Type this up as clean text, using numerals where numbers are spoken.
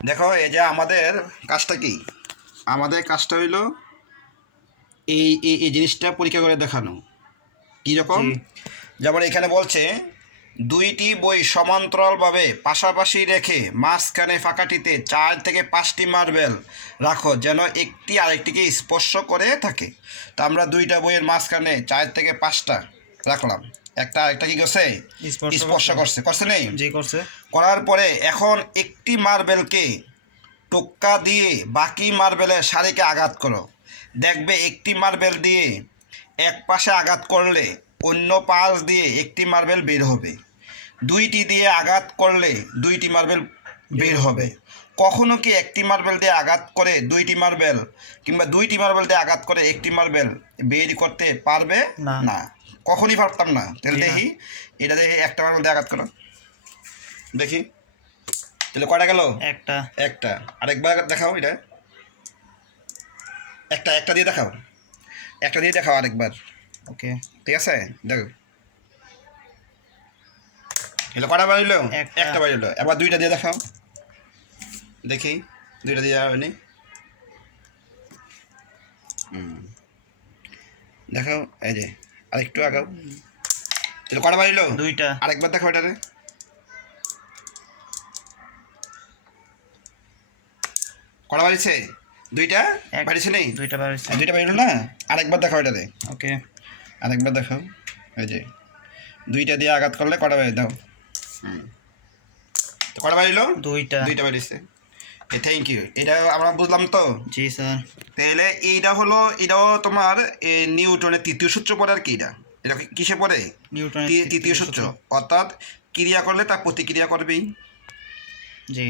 দেখো এই যে আমাদের কাজটা কি, আমাদের কাজটা হইলো এই এই এই জিনিসটা পরীক্ষা করে দেখানো। কীরকম? জি। যেমন এখানে বলছে দুইটি বই সমান্তরালভাবে পাশাপাশি রেখে মাঝখানে ফাঁকাটিতে 4 থেকে 5টি মার্বেল রাখো যেন একটি আরেকটিকে স্পর্শ করে থাকে। তো আমরা দুইটা বইয়ের মাঝখানে 4 থেকে 5টা রাখলাম, একটা আরেকটা কি করছে? স্পর্শ করছে। করছে নেই? জি করছে। করার পরে এখন একটি মার্বেলকে টোক্কা দিয়ে বাকি মার্বেলের সারিকে আঘাত করো। দেখবে একটি মার্বেল দিয়ে এক পাশে আঘাত করলে অন্য পাশ দিয়ে একটি মার্বেল বের হবে, দুইটি দিয়ে আঘাত করলে দুইটি মার্বেল বের হবে। কখনো কি একটি মার্বেল দিয়ে আঘাত করে দুইটি মার্বেল কিংবা দুইটি মার্বেল দিয়ে আঘাত করে একটি মার্বেল বের করতে পারবে? না। না, কখনই পারতাম না। তাহলে জি না। দেখি, এটা দেখি একটা মার্বেল দিয়ে আঘাত করো, দেখি তাহলে কয়টা গেল? একটা। একটা। আরেকবার দেখাও, এটা একটা একটা দিয়ে দেখাও, একটা দিয়ে দেখাও আরেকবার। ওকে। ঠিক আছে, দেখো এগুলো কটা বাড়িল? একটা। একটা বাড়িল। এবার দুইটা দিয়ে দেখাও, দেখি দুইটা দিয়ে যাবে নি। দেখাও, এই যে আরেকটু আগাও, তাহলে কটা বাড়িল? দুইটা। আরেকবার দেখাও এটাতে, কটা বাড়িছে? দুইটা বাড়িছে নেই? দুইটা বাড়ছে। দুইটা বাড়িল না? আরেকবার দেখাও এটাতে, ওকে। আরেকবার দেখাও। এই যে দুইটা দিয়ে আঘাত করলে কটা বাড়ি দাও? তো কটা বাড়িল? দুইটা। দুইটা বাড়িছে। থ্যাংক ইউ, এটা আমরা বুঝলাম তো। জি স্যার। তাহলে এইটা হলো, এটাও তোমার নিউটনের তৃতীয় সূত্র পড়ে। আর কি এটা, এটা কিসে পড়ে? নিউটনের তৃতীয় সূত্র। অর্থাৎ ক্রিয়া করলে তার প্রতিক্রিয়া করবেই। জি।